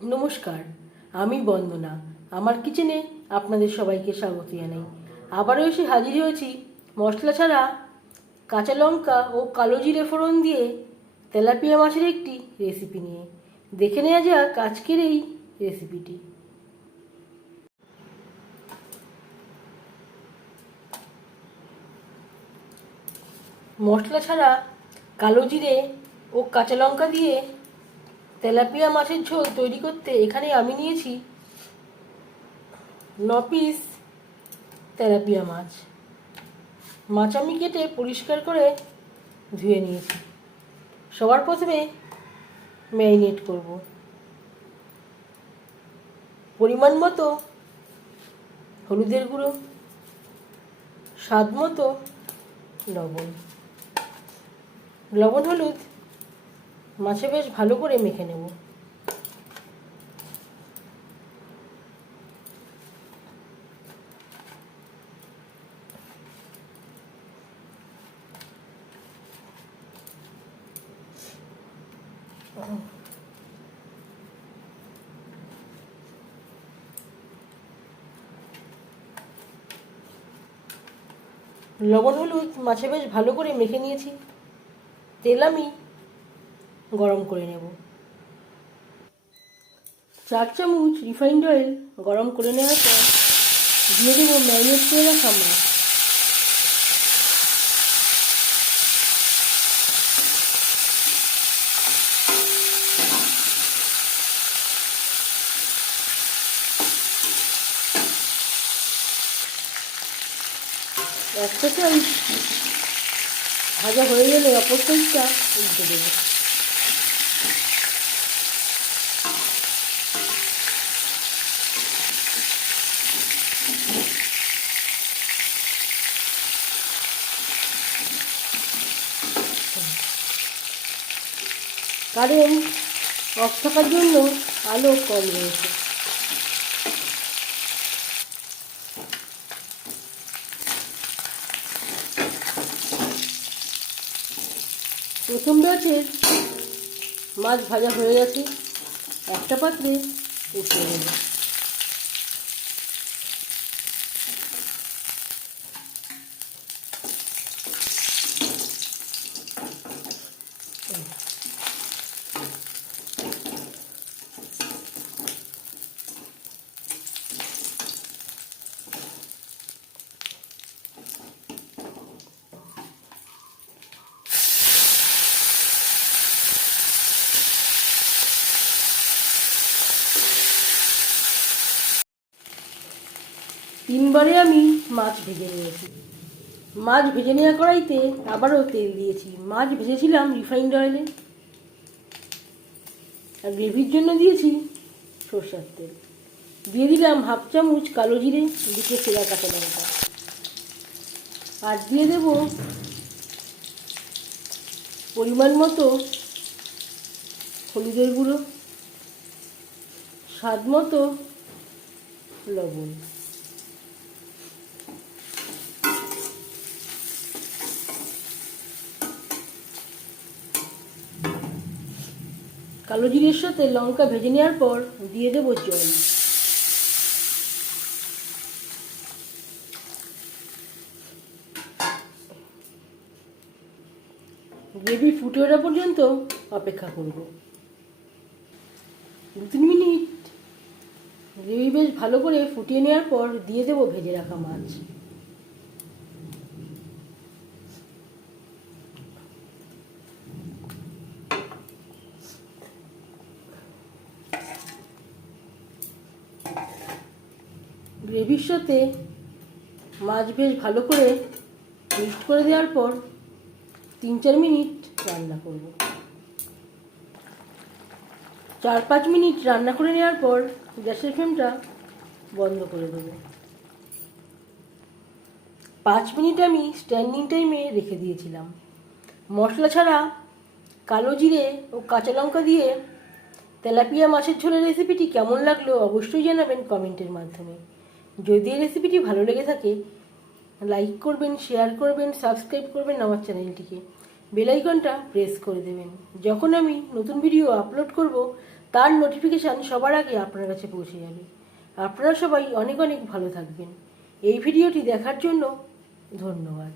নমস্কার, আমি বন্দনা। আমার কিচেনে আপনাদের সবাইকে স্বাগত জানাই। আবারও এসে হাজির হয়েছি মশলা ছাড়া কাঁচা লঙ্কা ও কালো জিরে ফোড়ন দিয়ে তেলাপিয়া মাছের একটি রেসিপি নিয়ে। দেখে নেওয়া যাক আজকের এই রেসিপিটি। মশলা ছাড়া কালো জিরে ও কাঁচা লঙ্কা দিয়ে তেলাপিয়া মাছের ঝোল তৈরি করতে এখানে আমি নিয়েছি 9 পিস তেলাপিয়া মাছ। মাছ আমি কেটে পরিষ্কার করে ধুয়ে নিয়েছি। সবার প্রথমে ম্যারিনেট করব। পরিমাণ মতো হলুদের গুঁড়ো, স্বাদ মতো লবণ। লবণ হলুদ মাছে বেশ ভালো করে মেখে নেব। লবণ হলুদ মাছে বেশ ভালো করে মেখে নিয়েছি। তেল আমি গরম করে নেব। 4 চামচ রিফাইন্ড অয়েল গরম করে নেওয়ার পর দিয়ে দেবো ম্যারিনেট করে রাখা মাছ। একটা সাইড ভাজা হয়ে গেলে অপর সাইডটা উল্টে দেবো। কারেন্ট অফ থাকার জন্য আলো কম রয়েছে। প্রথম ব্যাচের মাছ ভাজা হয়ে গেছে। একটা পাত্রে উঠিয়ে নেব। তিনবারে আমি মাছ ভেজে নিয়েছি। মাছ ভেজে নেওয়া কড়াইতে আবারও তেল দিয়েছি। মাছ ভেজেছিলাম রিফাইন্ড অয়েলে। আর গ্রেভির জন্য দিয়েছি সরষের তেল। দিয়ে দিলাম 1/2 চামচ কালো জিরে, 2 চেরা কাঁচা লঙ্কা। আর দিয়ে দেব পরিমাণ মতো হলুদের গুঁড়ো, স্বাদ মতো লবণ। কালো জিরের সাথে লঙ্কা ভেজে নেওয়ার পর দিয়ে দেবো জল। গ্রেভি ফুটে ওঠা পর্যন্ত অপেক্ষা করব। 2-3 মিনিট গ্রেভি বেশ ভালো করে ফুটিয়ে নেওয়ার পর দিয়ে দেবো ভেজে রাখা মাছ। গ্রেভির সাথে মাছ বেশ ভালো করে মিক্সড করে দেওয়ার পর 3-4 মিনিট রান্না করব। 4-5 মিনিট রান্না করে নেওয়ার পর গ্যাসের ফ্লেমটা বন্ধ করে দেবো। 5 মিনিট আমি স্ট্যান্ডিং টাইমে রেখে দিয়েছিলাম। মশলা ছাড়া কালো জিরে ও কাঁচা লঙ্কা দিয়ে তেলাপিয়া মাছের ঝোলের রেসিপিটি কেমন লাগলো অবশ্যই জানাবেন কমেন্টের মাধ্যমে। যদি এই রেসিপিটি ভালো লেগে থাকে লাইক করবেন, শেয়ার করবেন, সাবস্ক্রাইব করবেন আমার চ্যানেলটিকে। বেল আইকনটা প্রেস করে দেবেন। যখন আমি নতুন ভিডিও আপলোড করব তার নোটিফিকেশান সবার আগে আপনার কাছে পৌঁছে যাবে। আপনারা সবাই অনেক অনেক ভালো থাকবেন। এই ভিডিওটি দেখার জন্য ধন্যবাদ।